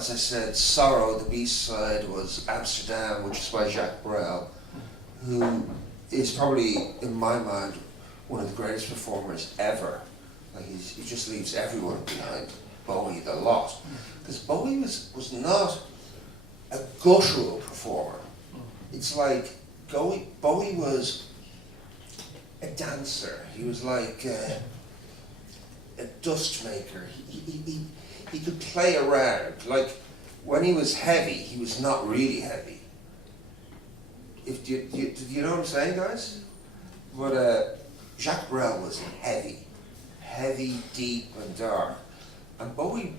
as I said, Sorrow, the B-side, was Amsterdam, which is by Jacques Brel, who is probably, in my mind, one of the greatest performers ever. Like he just leaves everyone behind. Bowie, the lot. Because Bowie was not a guttural performer. It's like Bowie was a dancer. He was like a dust maker. He could play around. Like when he was heavy, he was not really heavy. Do you know what I'm saying, guys? But Jacques Brel was heavy, deep, and dark. And Bowie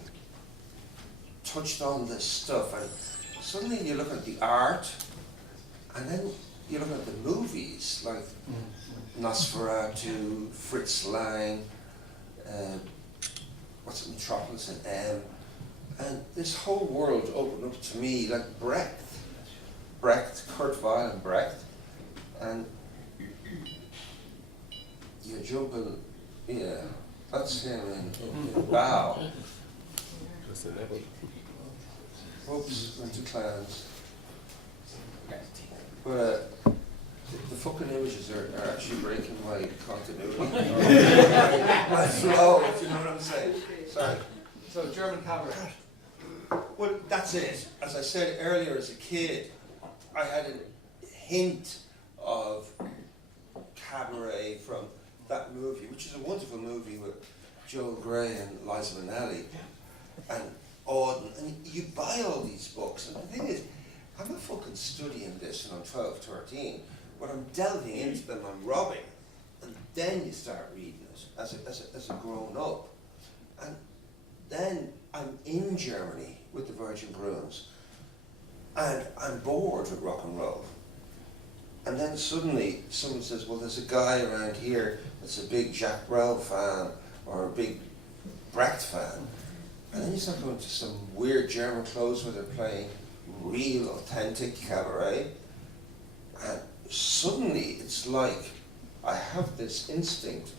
touched on this stuff, and suddenly you look at the art, and then you look at the movies, like Nosferatu, Fritz Lang, Metropolis and M, and this whole world opened up to me, like Brecht, Kurt Weill and Brecht, and you're jumping, yeah, that's him in Bow. Oops, went to clowns. But the fucking images are actually breaking my continuity. My flow, if you know what I'm saying. Sorry. So German cabaret. Well, that's it. As I said earlier, as a kid, I had a hint of cabaret from that movie, which is a wonderful movie with Joel Grey and Liza Minnelli and Auden. And you buy all these books, and the thing is, I'm not fucking studying this when I'm 12, 13, but I'm delving into them, I'm robbing, and then you start reading it as a grown up. And then I'm in Germany with the Virgin Prunes, and I'm bored with rock and roll. And then suddenly someone says, well, there's a guy around here that's a big Jacques Brel fan or a big Brecht fan. And then you start going to some weird German clothes where they're playing real, authentic cabaret. And suddenly it's like I have this instinct,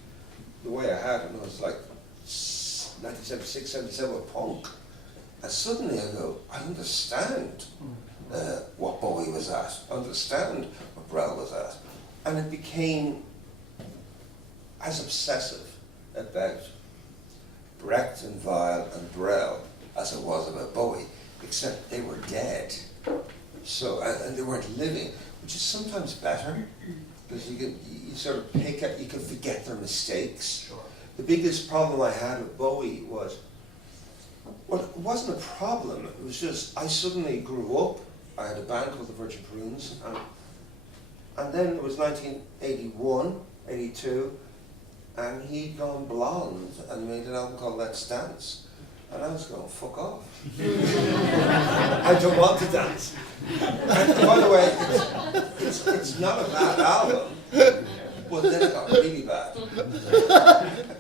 the way I had when I was like 1976, 77 with punk. And suddenly I go, I understand what Bowie was at, I understand what Brel was at. And it became as obsessive about Brecht and Weill and Brel as it was about Bowie, except they were dead. So, and they weren't living, which is sometimes better, because you sort of pick up, you can forget their mistakes. Sure. The biggest problem I had with Bowie was, well, it wasn't a problem, it was just, I suddenly grew up, I had a band called the Virgin Prunes, and then it was 1981, 82, and he'd gone blonde and made an album called Let's Dance. And I was going, fuck off. I don't want to dance. And by the way, it's not a bad album, but then it got really bad.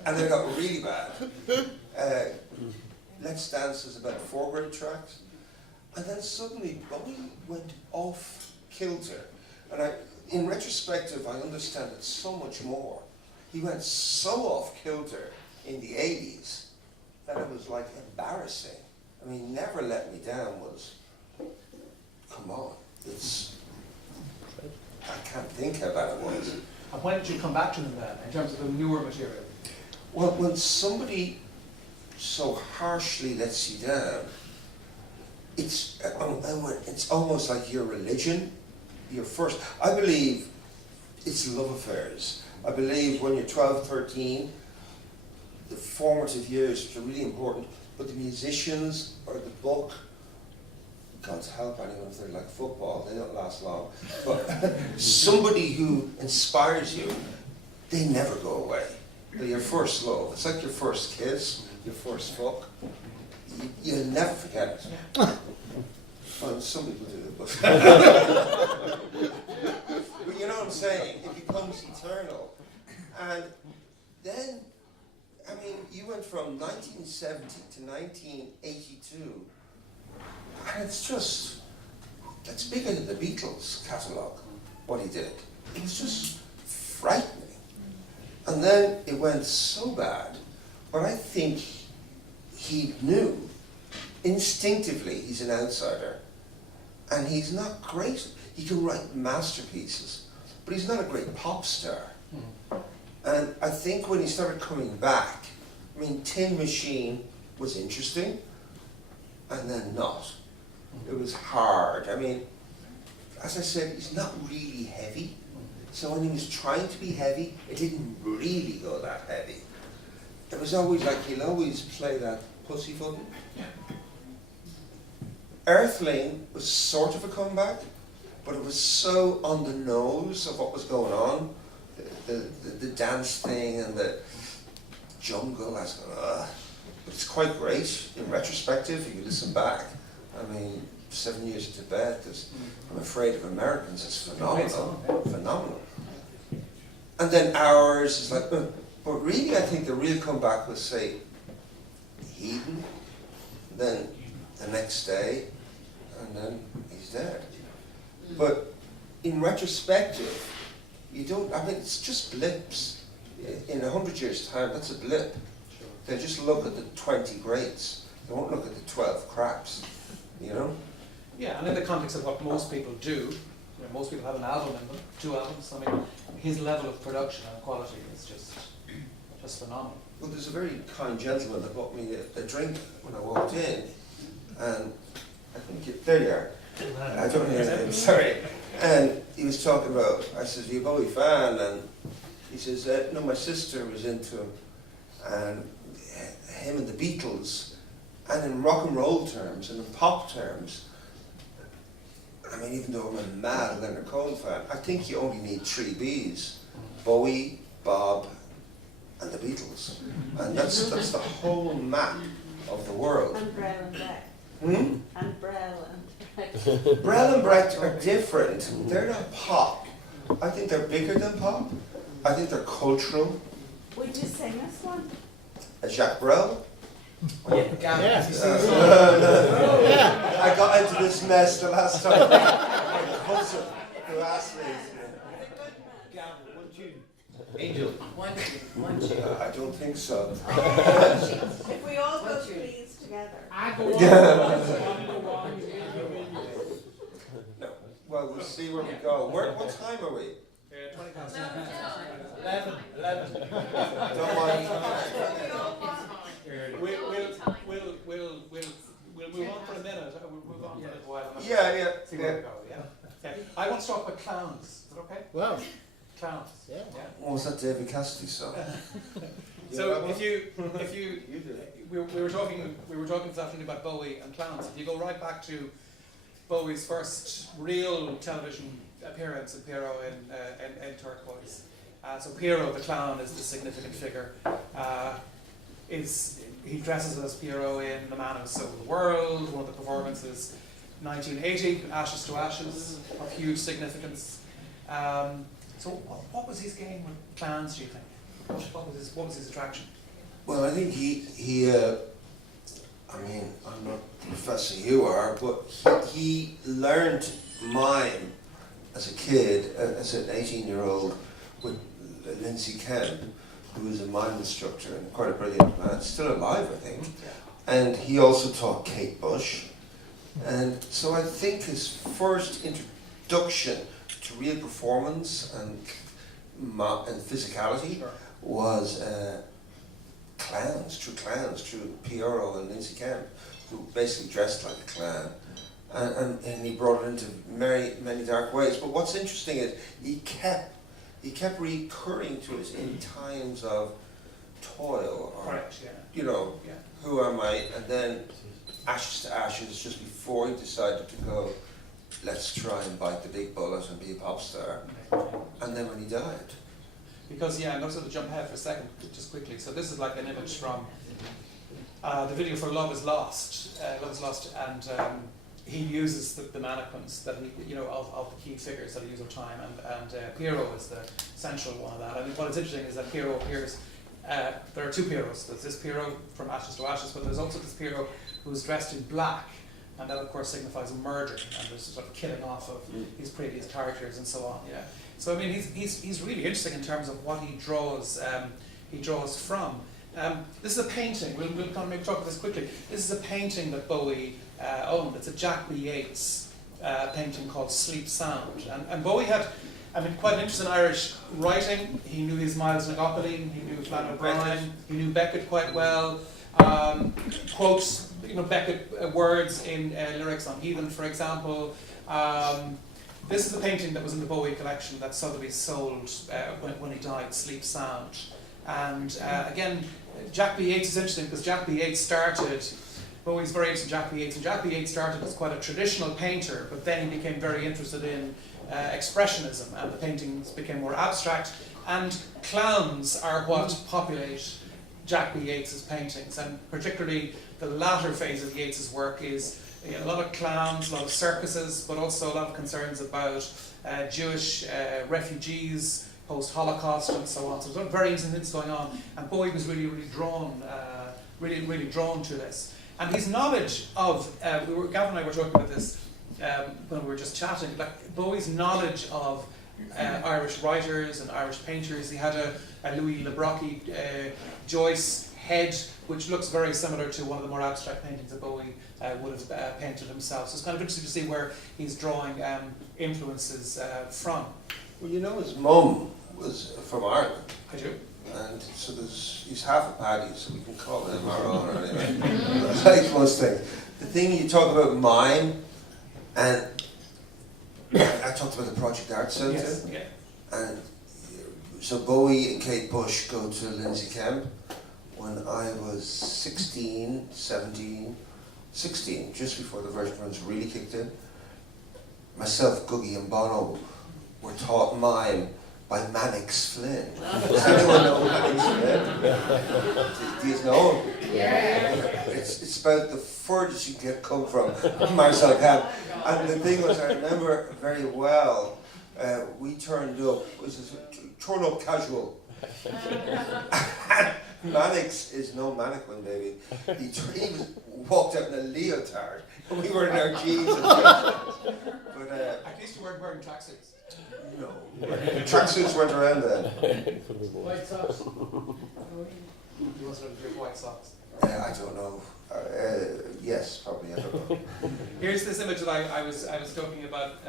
And then it got really bad. Let's Dance was about 4 great tracks. And then suddenly Bowie went off kilter. And in retrospective, I understand it so much more. He went so off kilter in the 80s that it was like embarrassing. I mean, Never Let Me Down was, come on, I can't think how bad it was. And when did you come back to them then, in terms of the newer material? Well, when somebody so harshly lets you down, it's almost like your religion, your first. I believe it's love affairs. I believe when you're 12, 13, the formative years, which are really important, but the musicians or the book, God's help anyone if they're like football, they don't last long, but somebody who inspires you, they never go away. They're your first love. It's like your first kiss, your first fuck. You'll never forget it. Well, some people do, but but you know what I'm saying? It becomes eternal. And then, I mean, you went from 1970 to 1982, and it's bigger than the Beatles catalogue, what he did. It was just frightening. And then it went so bad, but I think he knew instinctively he's an outsider, and he's not great. He can write masterpieces, but he's not a great pop star. And I think when he started coming back, I mean, Tin Machine was interesting, and then not. It was hard. I mean, as I said, he's not really heavy. So when he was trying to be heavy, it didn't really go that heavy. It was always like he'll always play that pussyfooting. Earthling was sort of a comeback, but it was so on the nose of what was going on. The dance thing and the jungle, I was going, ugh. But it's quite great. In retrospective, if you listen back, I mean, 7 Years in Tibet, I'm Afraid of Americans, it's phenomenal. Phenomenal. And then Ours is like, but really I think the real comeback was, say, Hedon, then The Next Day, and then he's dead. But in retrospective, you don't, I mean, it's just blips. In 100 years' time, that's a blip. They'll just look at the 20 greats. They won't look at the 12 craps, you know? Yeah, and in the context of what most people do, you know, most people have an album in them, 2 albums. I mean, his level of production and quality is just phenomenal. Well, there's a very kind gentleman that bought me a drink when I walked in, and I think there you are. I don't know his name, sorry. And he was talking about, I said, "Are you a Bowie fan?" And he says, "No, my sister was into him, and him and the Beatles." And in rock and roll terms, and in pop terms, I mean, even though I'm a mad Leonard Cohen fan, I think you only need 3 Bs: Bowie, Bob, and the Beatles. And that's the whole map of the world. And Brel and Brecht. Hmm? And Brel and Brecht. Brel and Brecht are different. They're not pop. I think they're bigger than pop. I think they're cultural. Would you sing us one? Jacques Brel. Gavin. Yeah. I got into this mess the last time. My cousin who asked me. Gavin, one tune. Angel. One tune. I don't think so. If we all go please together. I go No. Well, we'll see where we go. What time are we? 20 past 11. Don't mind. We'll move on for a minute. We'll move on for a little while. Yeah. See where we go, yeah? Okay. I want to talk about clowns. Is that okay? Well, Clowns. yeah. What was that David Cassidy song? So if you we were talking this afternoon about Bowie and clowns. If you go right back to Bowie's first real television appearance in Pierrot in Turquoise. So Pierrot the clown is the significant figure. He dresses as Pierrot in The Man Who Sold the World, one of the performances, 1980, Ashes to Ashes, of huge significance. So what was his game with clowns, do you think? What was his attraction? Well, I think he I mean, I'm not the professor you are, but he learned mime as a kid, as an 18-year-old, with Lindsay Kemp, who was a mime instructor and quite a brilliant man, still alive, I think. Yeah. And he also taught Kate Bush. And so I think his first introduction to real performance and physicality Sure. was clowns, through Pierrot and Lindsay Kemp, who basically dressed like a clown. And he brought it into many dark ways. But what's interesting is he kept recurring to it in times of toil. Or, Correct, yeah. you know, Yeah. who am I? And then Ashes to Ashes, just before he decided to go, let's try and bite the big bullet and be a pop star. And then when he died. Because, yeah, I'm going to jump ahead for a second, just quickly. So this is like an image from the video for Love Is Lost. And he uses the mannequins that of the key figures that he used of time, and Pierrot is the central one of that. And what is interesting is that Pierrot appears. There are 2 Pierrots. There's this Pierrot from Ashes to Ashes, but there's also this Pierrot who's dressed in black, and that of course signifies a murder, and there's sort of killing off of his previous characters and so on. Yeah. So I mean, he's really interesting in terms of what he draws from. This is a painting. We'll kind of maybe talk about this quickly. This is a painting that Bowie owned. It's a Jack B. Yeats painting called Sleep Sound. And Bowie had, quite an interest in Irish writing. He knew his Miles Nagopaline, he knew Flann O'Brien, he knew Beckett quite well. Quotes, Beckett words in lyrics on Heathen, for example. This is a painting that was in the Bowie collection that Sotheby's sold when he died, Sleep Sound. And again, Jack B. Yeats is interesting because Jack B. Yeats started, Bowie's very interested in Jack B. Yeats, and Jack B. Yeats started as quite a traditional painter, but then he became very interested in expressionism, and the paintings became more abstract, and clowns are what populate Jack B. Yeats's paintings, and particularly the latter phase of Yeats's work is a lot of clowns, a lot of circuses, but also a lot of concerns about Jewish refugees, post-Holocaust, and so on. So there's very interesting things going on, and Bowie was really drawn, really drawn to this. And his knowledge of, Gavin and I were talking about this when we were just chatting, like Bowie's knowledge of Irish writers and Irish painters. He had a Louis Le Brocq Joyce head, which looks very similar to one of the more abstract paintings that Bowie would have painted himself. So it's kind of interesting to see where he's drawing influences from. Well, his mum was from Ireland. I do. And so he's half a paddy, so we can call him our own anyway. Like most things. The thing you talk about mime, and I talked about the Project Art Centre. Yes, yeah. And so Bowie and Kate Bush go to Lindsay Kemp when I was 16, just before the Virgin Runs really kicked in. Myself, Googie and Bono were taught mime by Mannix Flynn. Does anyone know Mannix Flynn? Do you know him? Yeah. It's about the furthest you can come from Marcel Camp. And the thing was, I remember very well, we turned up, turn up casual. Mannix is no mannequin, baby. He walked out in a leotard, and we were in our jeans and but At least you weren't wearing tracksuits. no, tracksuits weren't around then. White socks. You must have wearing white socks. I don't know. Yes, probably. I don't know. Here's this image that I was talking about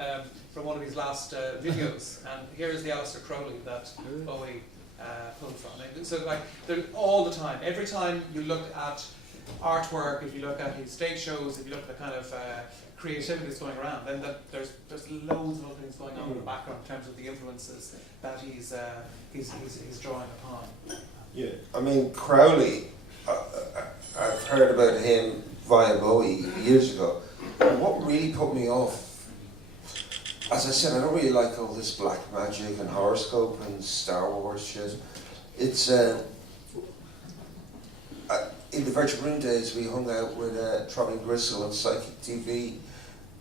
from one of his last videos, and here's the Aleister Crowley that Bowie pulled from. And so they're all the time. Every time you look at artwork, if you look at his stage shows, if you look at the kind of creativity that's going around, then there's loads of other things going on in the background in terms of the influences that he's drawing upon. Yeah. I mean, Crowley, I've heard about him via Bowie years ago. And what really put me off, as I said, I don't really like all this black magic and horoscope and Star Wars shit. It's in the Virgin Room days, we hung out with Trotty Gristle and Psychic TV,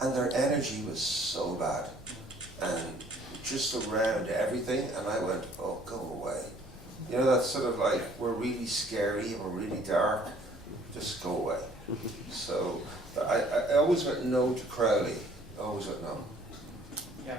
and their energy was so bad, and just around everything, and I went, oh, go away. You know, that's sort of like, we're really scary and we're really dark, just go away. So I always went no to Crowley, always went no. Yeah,